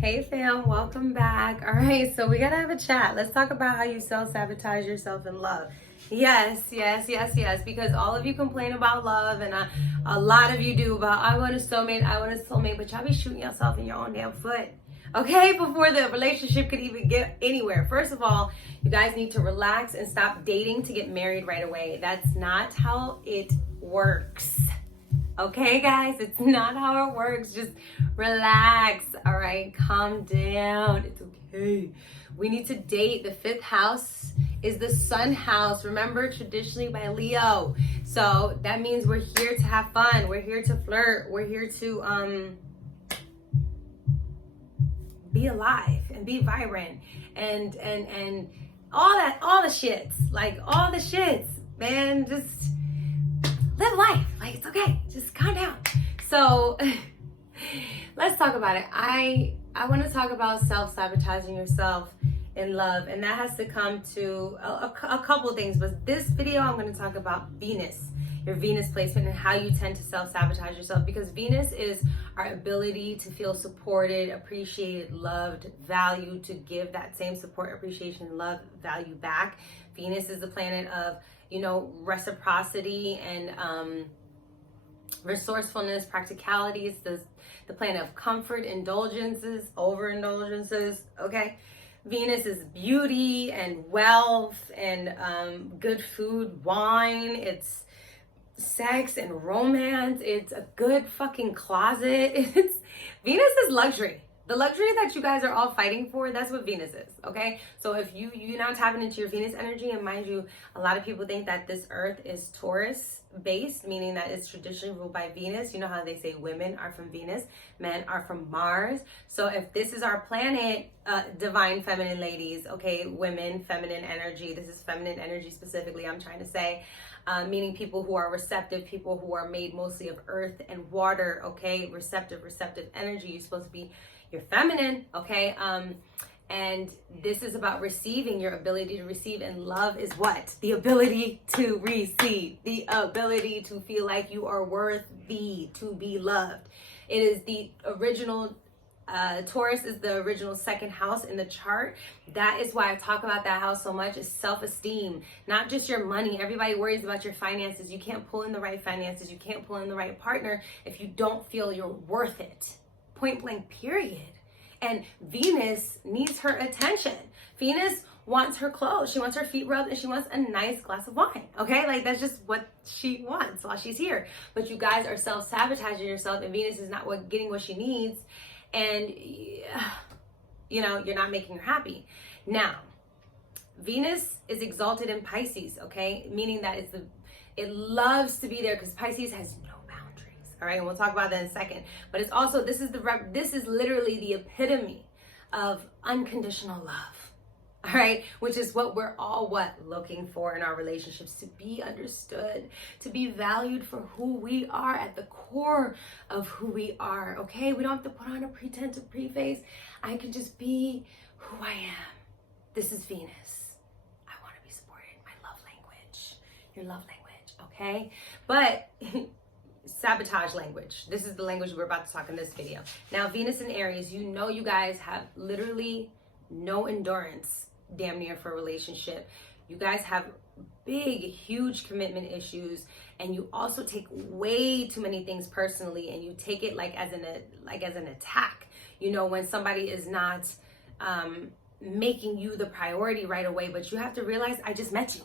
Hey fam, welcome back. All right, so we gotta have a chat. Let's talk about how you self-sabotage yourself in love. Yes, because all of you complain about love, and a lot of you do about, I want a soulmate, but y'all be shooting yourself in your own damn foot. Okay, before the relationship could even get anywhere. First of all, you guys need to relax and stop dating to get married right away. That's not how it works. Okay, guys, it's not how it works. Just relax, all right? Calm down. It's okay. We need to date. The fifth house is the sun house. Remember, traditionally by Leo. So that means we're here to have fun. We're here to flirt. We're here to be alive and be vibrant and all the shits. Like all the shits, man. Just live life. Like, it's okay. Just calm down. So let's talk about it. I want to talk about self-sabotaging yourself in love, and that has to come to a couple things. But this video, I'm going to talk about Venus, your Venus placement, and how you tend to self-sabotage yourself, because Venus is our ability to feel supported, appreciated, loved, valued, to give that same support, appreciation, love, value back. Venus is the planet of, reciprocity and resourcefulness, practicality. It's the planet of comfort, indulgences, overindulgences, okay? Venus is beauty and wealth and good food, wine. It's sex and romance. It's a good fucking closet. Venus is luxury. The luxury that you guys are all fighting for, that's what Venus is, okay? So if you're not tapping into your Venus energy, and mind you, a lot of people think that this earth is Taurus based, meaning that it's traditionally ruled by Venus. You know how they say women are from Venus, men are from Mars. So if this is our planet, divine feminine ladies, okay, women, feminine energy, this is feminine energy specifically, I'm trying to say, meaning people who are receptive, people who are made mostly of earth and water, okay, receptive energy. You're supposed to be your feminine, okay? And this is about receiving, your ability to receive. And love is what? The ability to receive, the ability to feel like you are worthy to be loved. It is the original, Taurus is the original second house in the chart. That is why I talk about that house so much, is self-esteem, not just your money. Everybody worries about your finances. You can't pull in the right finances. You can't pull in the right partner if you don't feel you're worth it. Point blank, period. And Venus needs her attention. Venus wants her clothes. She wants her feet rubbed, and she wants a nice glass of wine. Okay, like that's just what she wants while she's here. But you guys are self-sabotaging yourself, and Venus is not getting what she needs, and you're not making her happy. Now, Venus is exalted in Pisces. Okay, meaning that it loves to be there, because Pisces has no. All right, and we'll talk about that in a second. But it's also, this is literally the epitome of unconditional love. All right, which is what we're all looking for in our relationships, to be understood, to be valued for who we are at the core of who we are. Okay, we don't have to put on a pretense or preface. I can just be who I am. This is Venus. I want to be supported. My love language, your love language. Okay, but sabotage language. This is the language we're about to talk in this video. Now, Venus and Aries, you guys have literally no endurance damn near for a relationship. You guys have big, huge commitment issues, and you also take way too many things personally, and you take it like as an attack. When somebody is not making you the priority right away, but you have to realize, I just met you.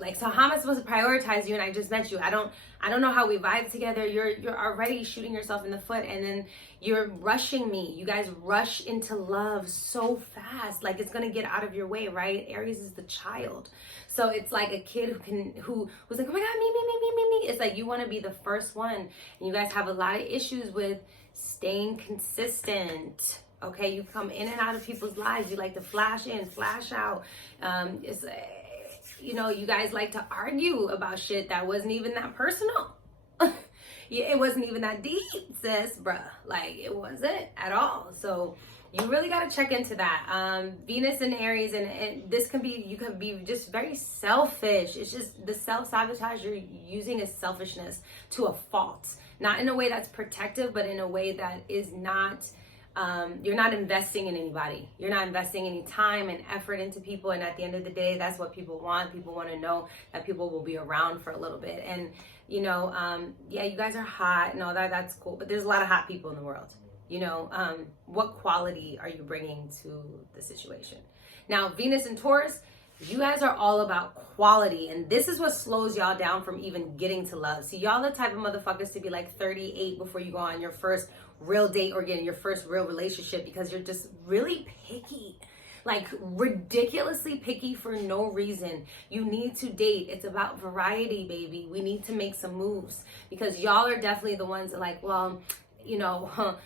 Like, so how am I supposed to prioritize you? And I just met you. I don't know how we vibe together. You're already shooting yourself in the foot, and then you're rushing me. You guys rush into love so fast, like it's gonna get out of your way, right? Aries is the child, so it's like a kid who's like, oh my god, me. It's like you want to be the first one, and you guys have a lot of issues with staying consistent. Okay, you come in and out of people's lives. You like to flash in, flash out. You guys like to argue about shit that wasn't even that personal. It wasn't even that deep, sis, bruh. Like, it wasn't at all. So you really got to check into that. Venus and Aries, and this can be, you can be just very selfish. It's just the self-sabotage you're using is selfishness to a fault. Not in a way that's protective, but in a way that is not You're not investing in anybody. You're not investing any time and effort into people. And at the end of the day, that's what people want. People want to know that people will be around for a little bit. And, you know, yeah, you guys are hot and all that. That's cool. But there's a lot of hot people in the world. You know, what quality are you bringing to the situation? Now, Venus and Taurus, you guys are all about quality, and this is what slows y'all down from even getting to love. See, y'all the type of motherfuckers to be like 38 before you go on your first real date or get in your first real relationship, because you're just really picky, like ridiculously picky for no reason. You need to date. It's about variety, baby. We need to make some moves, because y'all are definitely the ones that like, well, you know,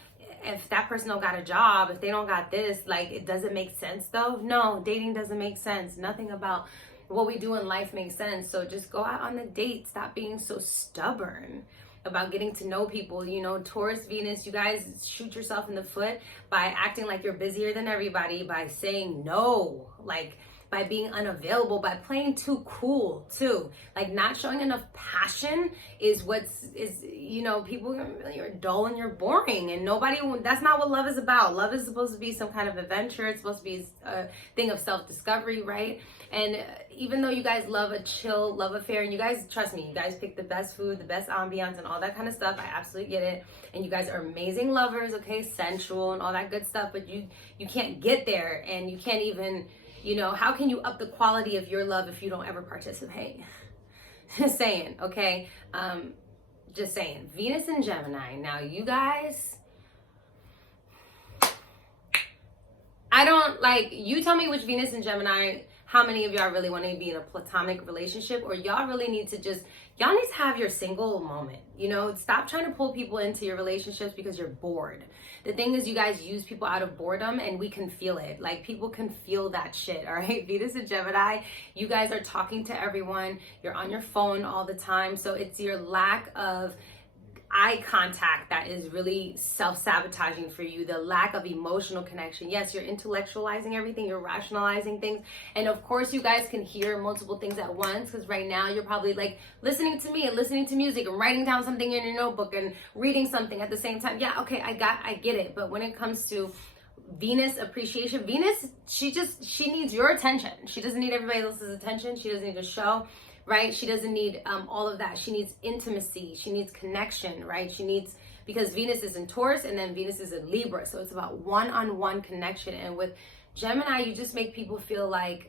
if that person don't got a job, if they don't got this, like, it doesn't make sense though. No, dating doesn't make sense. Nothing about what we do in life makes sense. So just go out on the date. Stop being so stubborn about getting to know people. You know, Taurus, Venus, you guys shoot yourself in the foot by acting like you're busier than everybody, by saying no, like by being unavailable, by playing too cool too. Like not showing enough passion is you know, people you're dull and you're boring, and that's not what love is about. Love is supposed to be some kind of adventure. It's supposed to be a thing of self-discovery, right? And even though you guys love a chill love affair, and you guys, trust me, you guys pick the best food, the best ambiance and all that kind of stuff. I absolutely get it. And you guys are amazing lovers, okay? Sensual and all that good stuff, but you can't get there, and you can't even, you know, how can you up the quality of your love if you don't ever participate? Just saying, okay? Just saying. Venus and Gemini. Now, you guys, I don't, like, you tell me which Venus and Gemini, how many of y'all really want to be in a platonic relationship, or y'all really need to just, y'all need to have your single moment. You know, stop trying to pull people into your relationships because you're bored. The thing is, you guys use people out of boredom, and we can feel it. Like, people can feel that shit, all right? Venus and Gemini, you guys are talking to everyone. You're on your phone all the time. So it's your lack of eye contact that is really self-sabotaging for you. The lack of emotional connection. Yes, you're intellectualizing everything, you're rationalizing things, and of course you guys can hear multiple things at once, because right now you're probably like listening to me and listening to music and writing down something in your notebook and reading something at the same time. Yeah, okay, I get it. But when it comes to Venus appreciation, Venus, she needs your attention. She doesn't need everybody else's attention. She doesn't need a show, right? She doesn't need all of that. She needs intimacy. She needs connection, right? She needs, because Venus is in Taurus and then Venus is in Libra. So it's about one-on-one connection. And with Gemini, you just make people feel like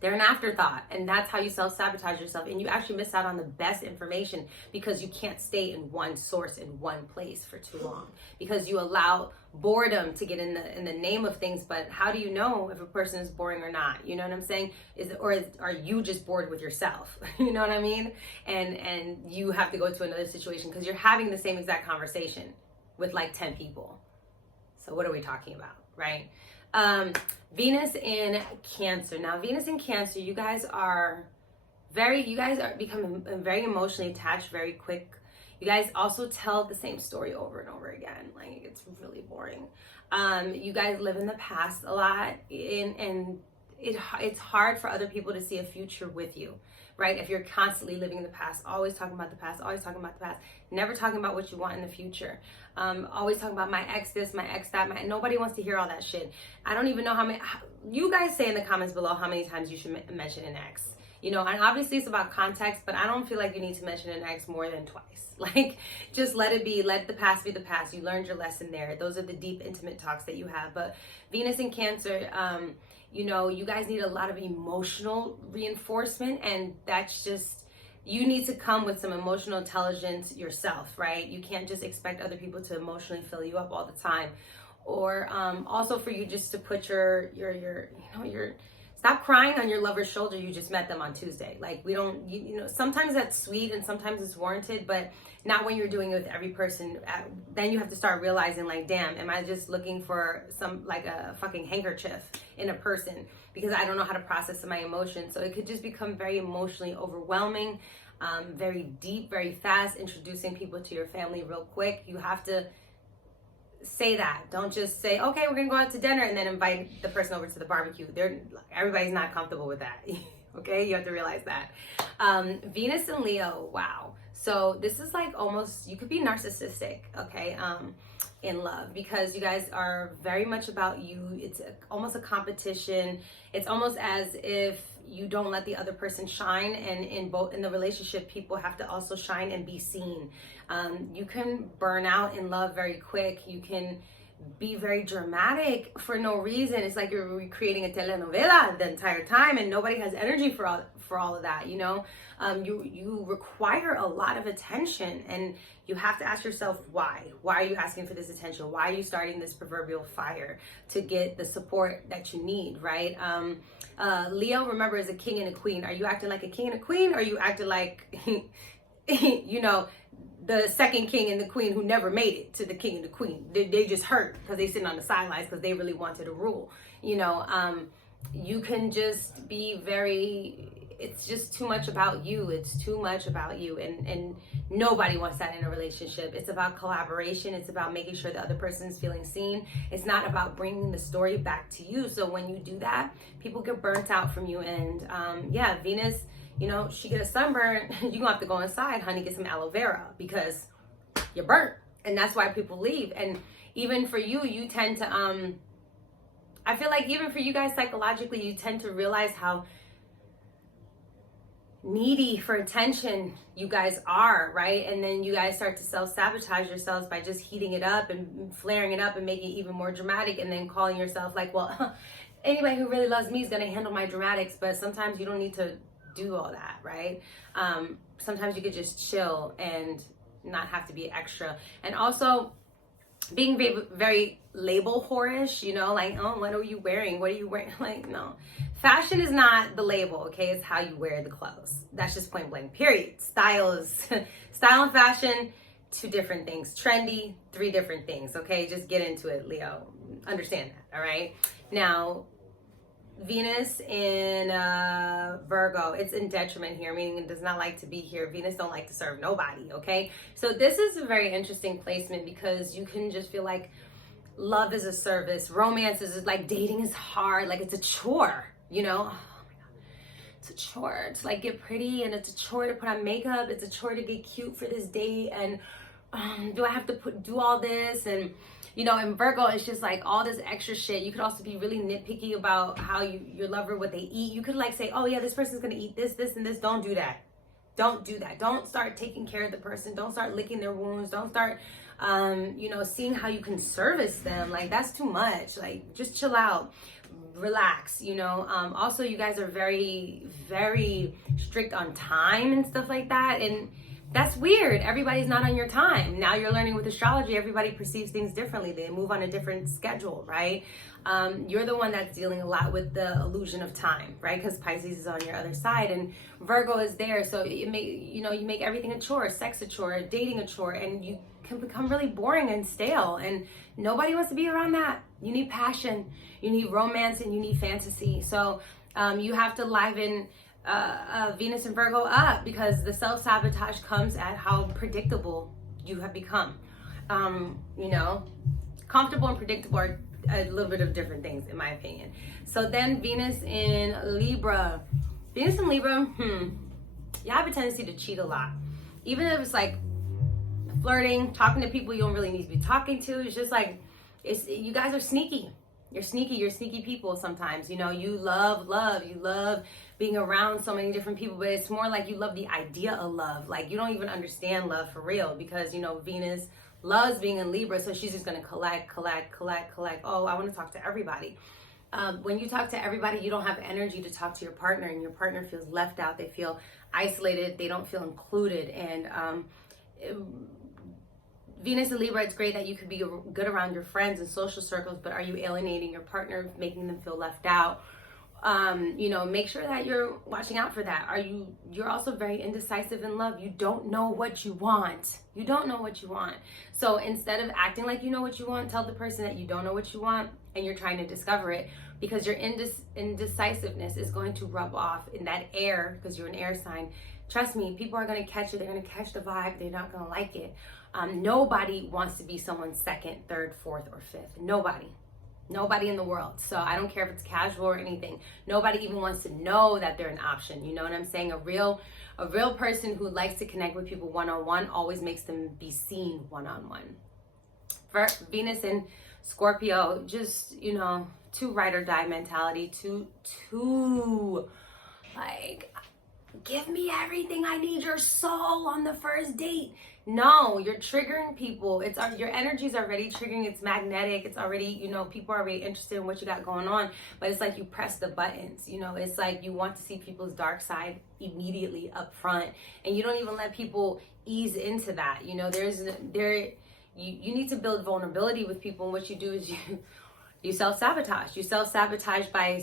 they're an afterthought, and that's how you self-sabotage yourself, and you actually miss out on the best information because you can't stay in one source in one place for too long, because you allow boredom to get in the name of things. But how do you know if a person is boring or not? You know what I'm saying? Are you just bored with yourself? You know what I mean? And you have to go to another situation because you're having the same exact conversation with like 10 people. So what are we talking about, right? Venus in Cancer. Now, Venus in Cancer, you guys are becoming very emotionally attached very quick. You guys also tell the same story over and over again. Like, it's really boring. You guys live in the past a lot, and it's hard for other people to see a future with you, right? If you're constantly living in the past, always talking about the past, always talking about the past, never talking about what you want in the future. Always talking about my ex this, my ex that. Nobody wants to hear all that shit. I don't even know you guys say in the comments below how many times you should mention an ex. You know, and obviously it's about context, but I don't feel like you need to mention an ex more than twice. Like, just let it be. Let the past be the past. You learned your lesson there. Those are the deep, intimate talks that you have. But Venus in Cancer, you know, you guys need a lot of emotional reinforcement, and that's just, you need to come with some emotional intelligence yourself, right? You can't just expect other people to emotionally fill you up all the time. Or also for you just to put your stop crying on your lover's shoulder. You just met them on Tuesday. Like, we don't, you know, sometimes that's sweet and sometimes it's warranted, but not when you're doing it with every person. Then you have to start realizing, like, damn, am I just looking for like a fucking handkerchief in a person because I don't know how to process my emotions? So it could just become very emotionally overwhelming, very deep, very fast, introducing people to your family real quick. You have to say that. Don't just say, okay, we're gonna go out to dinner and then invite the person over to the barbecue. Everybody's not comfortable with that. Okay, you have to realize that. Venus and Leo, wow. So this is like almost, you could be narcissistic, okay, in love, because you guys are very much about you. It's almost a competition. It's almost as if you don't let the other person shine, and in the relationship, people have to also shine and be seen. You can burn out in love very quick. You can be very dramatic for no reason. It's like you're recreating a telenovela the entire time, and nobody has energy for all of that, you know. You require a lot of attention, and you have to ask yourself why are you asking for this attention? Why are you starting this proverbial fire to get the support that you need, right? Leo, remember, is a king and a queen. Are you acting like a king and a queen, or are you acting like you know, the second king and the queen who never made it to the king and the queen? They just hurt because they sitting on the sidelines because they really wanted to rule, you know. You can just be very, it's just too much about you. It's too much about you, and nobody wants that in a relationship. It's about collaboration. It's about making sure the other person's feeling seen. It's not about bringing the story back to you. So when you do that, people get burnt out from you. And yeah, Venus, you know, she get a sunburn, you're gonna have to go inside, honey, get some aloe vera, because you're burnt. And that's why people leave. And even for you, you tend to, I feel like even for you guys psychologically, you tend to realize how needy for attention you guys are, right? And then you guys start to self-sabotage yourselves by just heating it up and flaring it up and making it even more dramatic, and then calling yourself like, well, anybody who really loves me is gonna handle my dramatics. But sometimes you don't need to do all that, right? Sometimes you could just chill and not have to be extra. And also being very, very label whorish, you know, like, oh, what are you wearing? What are you wearing? Like, no. Fashion is not the label, okay? It's how you wear the clothes. That's just point blank, period. Style and fashion, 2 different things. Trendy, 3 different things, okay? Just get into it, Leo. Understand that, all right? Now, Venus in Virgo, it's in detriment here, meaning it does not like to be here. Venus don't like to serve nobody, okay? So this is a very interesting placement, because you can just feel like love is a service. Romance is like, dating is hard. Like, it's a chore, you know? Oh my God. It's a chore to like get pretty, and it's a chore to put on makeup. It's a chore to get cute for this date. And do I have to do all this? And you know, in Virgo, it's just like all this extra shit. You could also be really nitpicky about how your lover, what they eat. You could like say, oh yeah, this person's gonna eat this, this, and this. Don't do that. Don't do that. Don't start taking care of the person. Don't start licking their wounds. Don't start, you know, seeing how you can service them. Like, that's too much. Like, just chill out, relax, you know. Also, you guys are very, very strict on time and stuff like that. And that's weird. Everybody's not on your time. Now you're learning with astrology, everybody perceives things differently. They move on a different schedule, right? You're the one that's dealing a lot with the illusion of time, right? Because Pisces is on your other side, and Virgo is there. So you make everything a chore, sex a chore, dating a chore, and you can become really boring and stale, and nobody wants to be around that. You need passion, you need romance, and you need fantasy. So you have to liven Venus and Virgo up, because the self-sabotage comes at how predictable you have become. You know, comfortable and predictable are a little bit of different things, in my opinion. So then Venus in Libra. Venus in Libra, you have a tendency to cheat a lot. Even if it's like flirting, talking to people you don't really need to be talking to. It's just like, you guys are sneaky. You're sneaky people sometimes. You know, you love love. You love being around so many different people, but it's more like you love the idea of love. Like, you don't even understand love for real, because, you know, Venus loves being in Libra, so she's just going to collect. Oh, I want to talk to everybody. When you talk to everybody, you don't have energy to talk to your partner, and your partner feels left out. They feel isolated. They don't feel included. And Venus in Libra, it's great that you could be good around your friends and social circles, but are you alienating your partner, making them feel left out? You know, make sure that you're watching out for that. You're also very indecisive in love. You don't know what you want. You don't know what you want. So instead of acting like you know what you want, tell the person that you don't know what you want and you're trying to discover it, because your indecisiveness is going to rub off in that air, because you're an air sign. Trust me, people are going to catch it. They're going to catch the vibe. They're not going to like it. Nobody wants to be someone's second, third, fourth, or fifth. Nobody. Nobody in the world. So I don't care if it's casual or anything. Nobody even wants to know that they're an option. You know what I'm saying? A real person who likes to connect with people one-on-one always makes them be seen one-on-one. For Venus in Scorpio, just, you know, too ride or die mentality, too like, give me everything, I need your soul on the first date. No, you're triggering people. It's your energy's already triggering. It's magnetic. It's already, you know, people are already interested in what you got going on. But it's like you press the buttons. You know, it's like you want to see people's dark side immediately up front, and you don't even let people ease into that. You know, you need to build vulnerability with people, and what you do is you self-sabotage. You self-sabotage by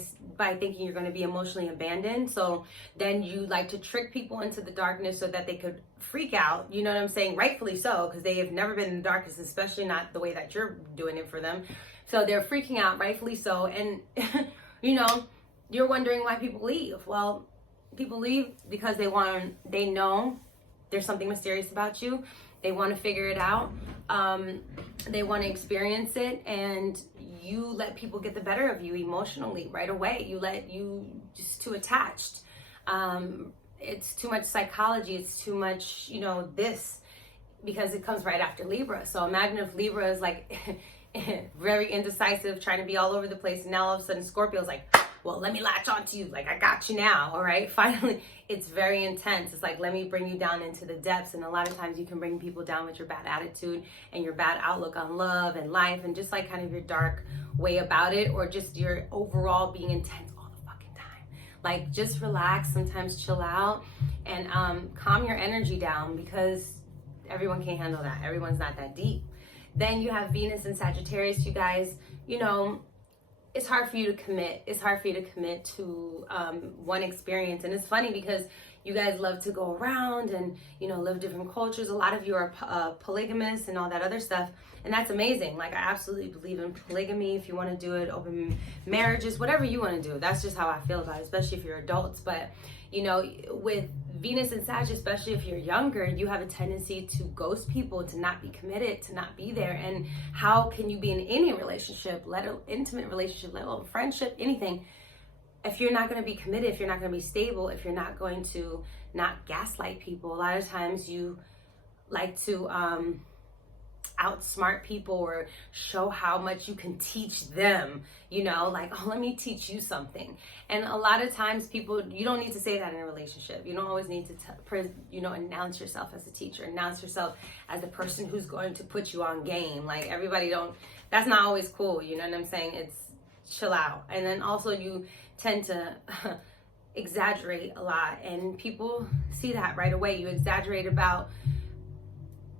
thinking you're going to be emotionally abandoned. So then you like to trick people into the darkness so that they could freak out. You know what I'm saying? Rightfully so, because they have never been in the darkness, especially not the way that you're doing it for them. So they're freaking out, rightfully so. And, you know, you're wondering why people leave. Well, people leave because they know there's something mysterious about you. They want to figure it out. They want to experience it, and you let people get the better of you emotionally right away. You just too attached. It's too much psychology. It's too much, you know, this, because it comes right after Libra. So imagine if Libra is like very indecisive, trying to be all over the place, and now all of a sudden Scorpio's like, well, let me latch onto you. Like, I got you now. All right. Finally, it's very intense. It's like, let me bring you down into the depths. And a lot of times you can bring people down with your bad attitude and your bad outlook on love and life, and just like kind of your dark way about it, or just your overall being intense all the fucking time. Like, just relax, sometimes chill out, and calm your energy down, because everyone can't handle that. Everyone's not that deep. Then you have Venus and Sagittarius, you guys, you know, it's hard for you to commit. It's hard for you to commit to one experience. And it's funny because you guys love to go around and, you know, live different cultures. A lot of you are polygamous and all that other stuff. And that's amazing. Like, I absolutely believe in polygamy. If you want to do it, open marriages, whatever you want to do. That's just how I feel about it, especially if you're adults. But, you know, with Venus and Sag, especially if you're younger, you have a tendency to ghost people, to not be committed, to not be there. And how can you be in any relationship, let alone intimate relationship, let alone friendship, anything, if you're not going to be committed, if you're not going to be stable, if you're not going to not gaslight people? A lot of times you like to outsmart people or show how much you can teach them, you know, like, oh, let me teach you something. And a lot of times people, you don't need to say that in a relationship. You don't always need to, you know, announce yourself as a teacher, announce yourself as the person who's going to put you on game. Like, everybody that's not always cool. You know what I'm saying? It's chill out. And then also you tend to exaggerate a lot, and people see that right away. You exaggerate about,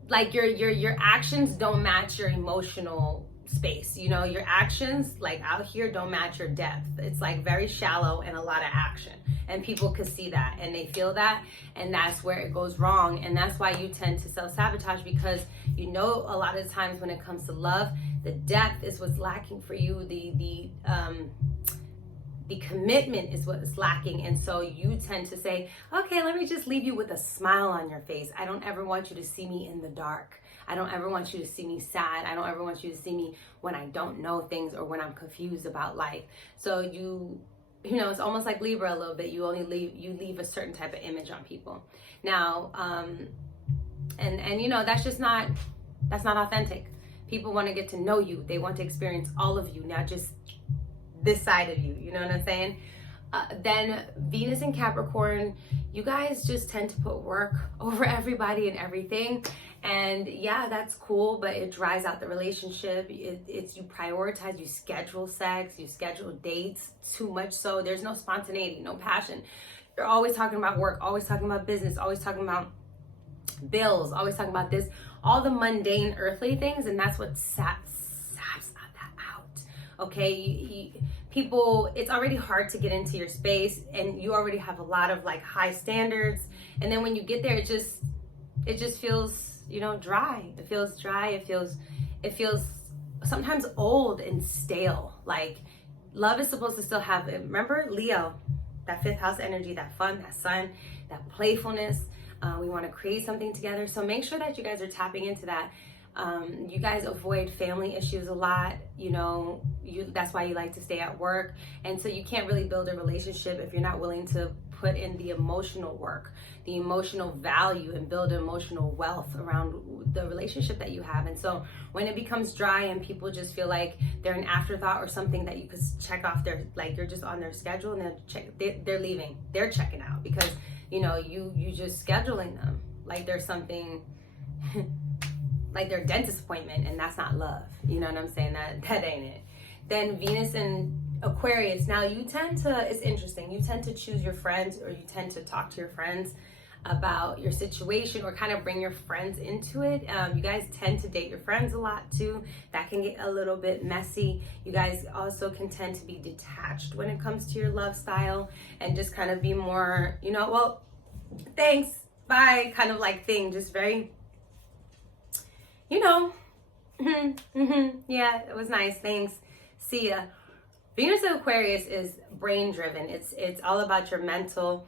like, your actions don't match your emotional space. You know, your actions, like, out here don't match your depth. It's like very shallow and a lot of action, and people can see that and they feel that, and that's where it goes wrong. And that's why you tend to self-sabotage, because you know, a lot of times when it comes to love, the depth is what's lacking for you. The commitment is what is lacking. And so you tend to say, okay, let me just leave you with a smile on your face. I don't ever want you to see me in the dark. I don't ever want you to see me sad. I don't ever want you to see me when I don't know things or when I'm confused about life. So you know, it's almost like Libra a little bit. You leave a certain type of image on people. Now, and you know, that's not authentic. People want to get to know you. They want to experience all of you, not just this side of you. You know what I'm saying? Then Venus in Capricorn, you guys just tend to put work over everybody and everything. And yeah, that's cool, but it dries out the relationship. It's you prioritize, you schedule sex, you schedule dates too much. So there's no spontaneity, no passion. You're always talking about work, always talking about business, always talking about bills, always talking about this, all the mundane earthly things. And that's what saps that out. Okay, people, it's already hard to get into your space, and you already have a lot of like high standards. And then when you get there, it just feels, you know, dry. It feels dry. It feels sometimes old and stale. Like, love is supposed to still have, remember Leo, that fifth house energy, that fun, that sun, that playfulness. We want to create something together. So make sure that you guys are tapping into that. You guys avoid family issues a lot. You know, that's why you like to stay at work. And so you can't really build a relationship if you're not willing to put in the emotional work, the emotional value, and build emotional wealth around the relationship that you have. And so when it becomes dry and people just feel like they're an afterthought or something that you could check off their, like you're just on their schedule, and they're leaving, they're checking out, because you know, you just scheduling them like there's something like their dentist appointment, and that's not love. You know what I'm saying? That ain't it. Then Venus and Aquarius. Now you tend to, it's interesting, you tend to choose your friends, or you tend to talk to your friends about your situation, or kind of bring your friends into it. You guys tend to date your friends a lot too. That can get a little bit messy. You guys also can tend to be detached when it comes to your love style, and just kind of be more, you know, well, thanks, bye, kind of like thing. Just very, you know, yeah, it was nice, thanks, see ya. Venus and Aquarius is brain driven. It's all about your mental.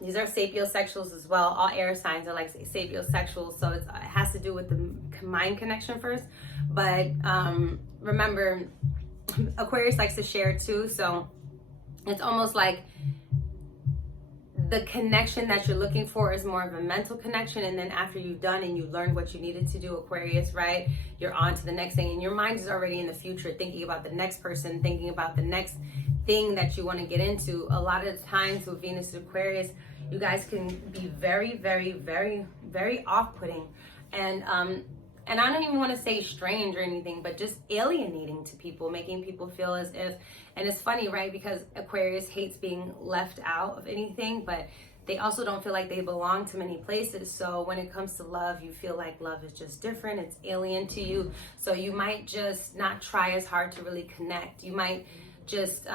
These are sapiosexuals as well. All air signs are like sapiosexuals, so it has to do with the mind connection first. But remember, Aquarius likes to share too, so it's almost like the connection that you're looking for is more of a mental connection, and then after you've done and you learned what you needed to do, Aquarius, right, you're on to the next thing, and your mind is already in the future, thinking about the next person, thinking about the next thing that you want to get into. A lot of times with Venus and Aquarius, you guys can be very, very, very, very off-putting, and I don't even want to say strange or anything, but just alienating to people, making people feel as if, and it's funny, right? Because Aquarius hates being left out of anything, but they also don't feel like they belong to many places. So when it comes to love, you feel like love is just different. It's alien to you. So you might just not try as hard to really connect. You might just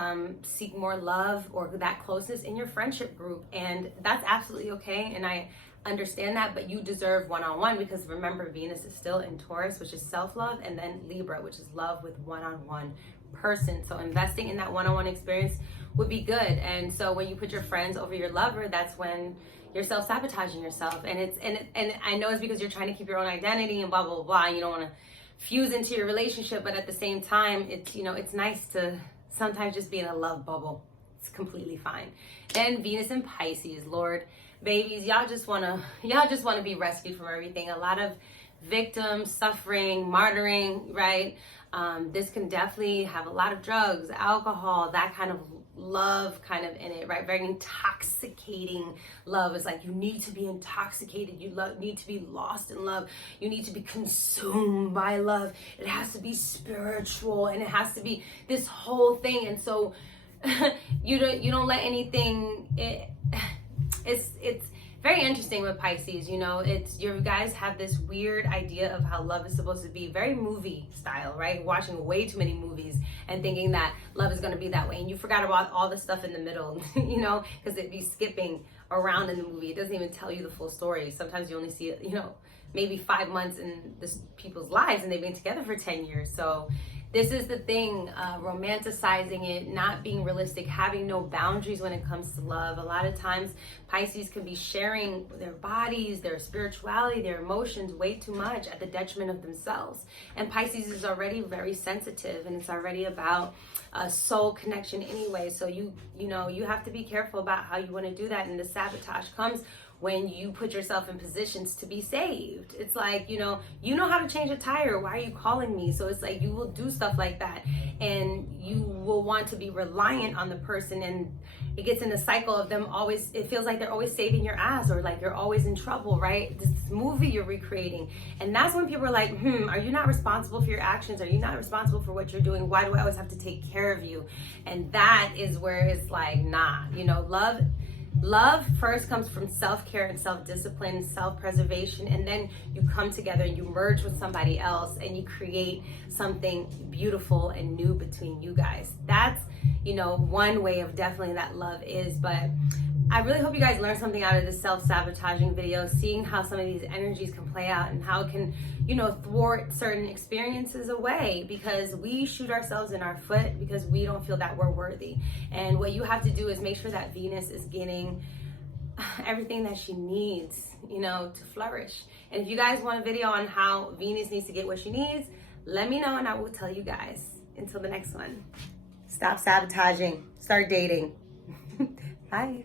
seek more love or that closeness in your friendship group. And that's absolutely okay. And I understand that, but you deserve one-on-one, because remember, Venus is still in Taurus, which is self-love, and then Libra, which is love with one-on-one person. So investing in that one-on-one experience would be good. And so when you put your friends over your lover, that's when you're self-sabotaging yourself. And I know it's because you're trying to keep your own identity and blah blah blah, and you don't want to fuse into your relationship, but at the same time, it's, you know, it's nice to sometimes just be in a love bubble. It's completely fine. Then Venus and Pisces, Lord, babies, y'all just want to be rescued from everything. A lot of victims, suffering, martyring, right? This can definitely have a lot of drugs, alcohol, that kind of love kind of in it, right? Very intoxicating love. It's like you need to be intoxicated. You need to be lost in love. You need to be consumed by love. It has to be spiritual, and it has to be this whole thing. And so you don't let anything. It's very interesting with Pisces. You know, you guys have this weird idea of how love is supposed to be, very movie style, right? Watching way too many movies and thinking that love is going to be that way, and you forgot about all the stuff in the middle, you know, because it'd be skipping around in the movie. It doesn't even tell you the full story. Sometimes you only see it, you know, maybe 5 months in this people's lives, and they've been together for 10 years. So this is the thing, romanticizing it, not being realistic, having no boundaries when it comes to love. A lot of times Pisces can be sharing their bodies, their spirituality, their emotions way too much at the detriment of themselves. And Pisces is already very sensitive, and it's already about a soul connection anyway. So you know, you have to be careful about how you want to do that. And the sabotage comes when you put yourself in positions to be saved. It's like, you know how to change a tire. Why are you calling me? So it's like you will do stuff like that, and you will want to be reliant on the person, and it gets in a cycle of them always, it feels like they're always saving your ass, or like you're always in trouble, right? This movie you're recreating. And that's when people are like, are you not responsible for your actions? Are you not responsible for what you're doing? Why do I always have to take care of you? And that is where it's like, nah, you know, Love first comes from self-care and self-discipline, self-preservation, and then you come together and you merge with somebody else and you create something beautiful and new between you guys. That's, you know, one way of definitely that love is. But I really hope you guys learned something out of this self-sabotaging video, seeing how some of these energies can play out and how it can, you know, thwart certain experiences away, because we shoot ourselves in our foot because we don't feel that we're worthy. And what you have to do is make sure that Venus is getting everything that she needs, you know, to flourish. And if you guys want a video on how Venus needs to get what she needs, let me know and I will tell you guys. Until the next one, stop sabotaging, start dating. Bye.